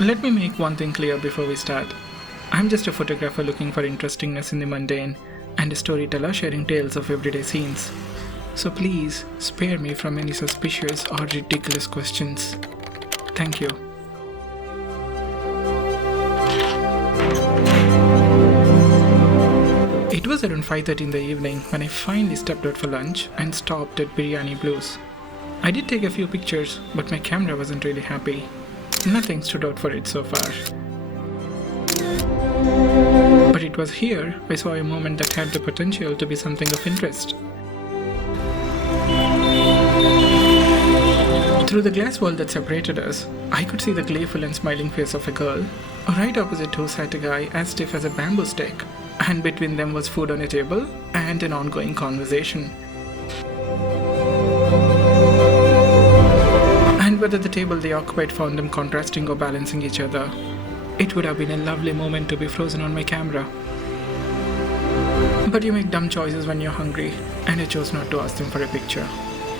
Let me make one thing clear before we start. I'm just a photographer looking for interestingness in the mundane and a storyteller sharing tales of everyday scenes. So please spare me from any suspicious or ridiculous questions. Thank you. It was around 5:30 in the evening when I finally stepped out for lunch and stopped at Biryani Blues. I did take a few pictures, but my camera wasn't really happy. Nothing stood out for it so far. But it was here I saw a moment that had the potential to be something of interest. Through the glass wall that separated us, I could see the gleeful and smiling face of a girl. Right opposite who sat a guy as stiff as a bamboo stick, and between them was food on a table and an ongoing conversation. And whether the table they occupied found them contrasting or balancing each other, it would have been a lovely moment to be frozen on my camera. But you make dumb choices when you're hungry, and I chose not to ask them for a picture,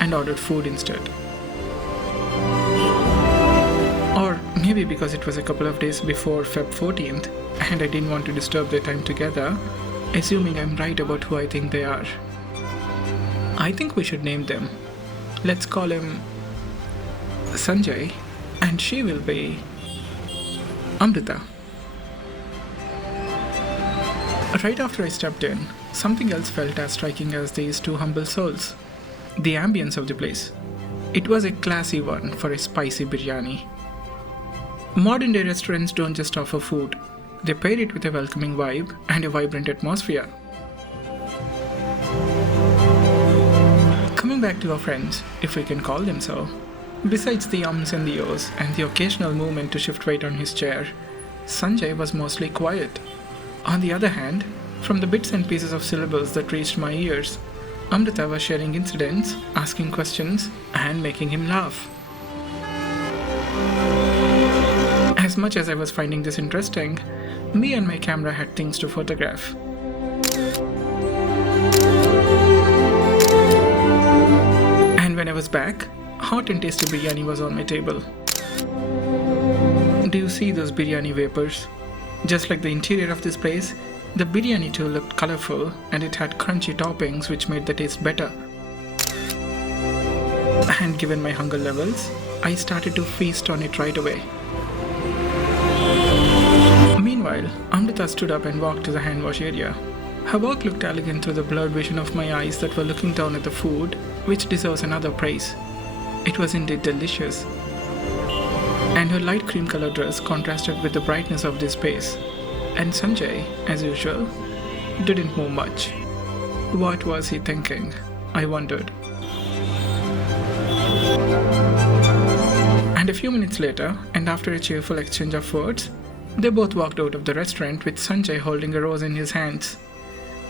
and ordered food instead. Or maybe because it was a couple of days before Feb 14th, and I didn't want to disturb their time together, assuming I'm right about who I think they are. I think we should name them. Let's call him Sanjay, and she will be Amrita. Right after I stepped in, something else felt as striking as these two humble souls. The ambience of the place. It was a classy one for a spicy biryani. Modern day restaurants don't just offer food, they pair it with a welcoming vibe and a vibrant atmosphere. Coming back to our friends, if we can call them so, besides the ums and the ohs and the occasional movement to shift weight on his chair, Sanjay was mostly quiet. On the other hand, from the bits and pieces of syllables that reached my ears, Amrita was sharing incidents, asking questions, and making him laugh. As much as I was finding this interesting, me and my camera had things to photograph. And when I was back, hot and tasty biryani was on my table. Do you see those biryani vapors? Just like the interior of this place, the biryani too looked colorful and it had crunchy toppings which made the taste better. And given my hunger levels, I started to feast on it right away. Meanwhile, Amrita stood up and walked to the hand wash area. Her walk looked elegant through the blurred vision of my eyes that were looking down at the food, which deserves another praise. It was indeed delicious. And her light cream colored dress contrasted with the brightness of this space. And Sanjay, as usual, didn't move much. What was he thinking? I wondered. And a few minutes later, and after a cheerful exchange of words, they both walked out of the restaurant with Sanjay holding a rose in his hands.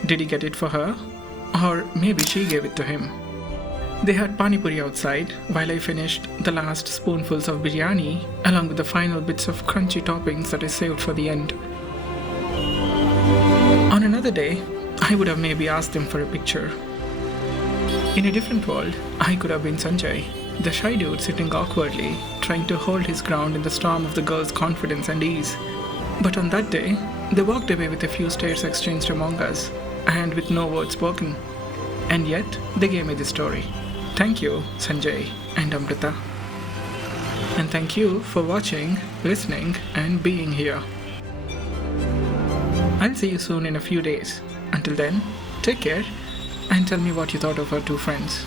Did he get it for her? Or maybe she gave it to him. They had pani puri outside while I finished the last spoonfuls of biryani along with the final bits of crunchy toppings that I saved for the end. On another day, I would have maybe asked them for a picture. In a different world, I could have been Sanjay, the shy dude sitting awkwardly, trying to hold his ground in the storm of the girl's confidence and ease. But on that day, they walked away with a few stares exchanged among us, and with no word spoken. And yet, they gave me this story. Thank you, Sanjay and Amrita. And thank you for watching, listening, and being here. I'll see you soon in a few days. Until then, take care and tell me what you thought of our two friends.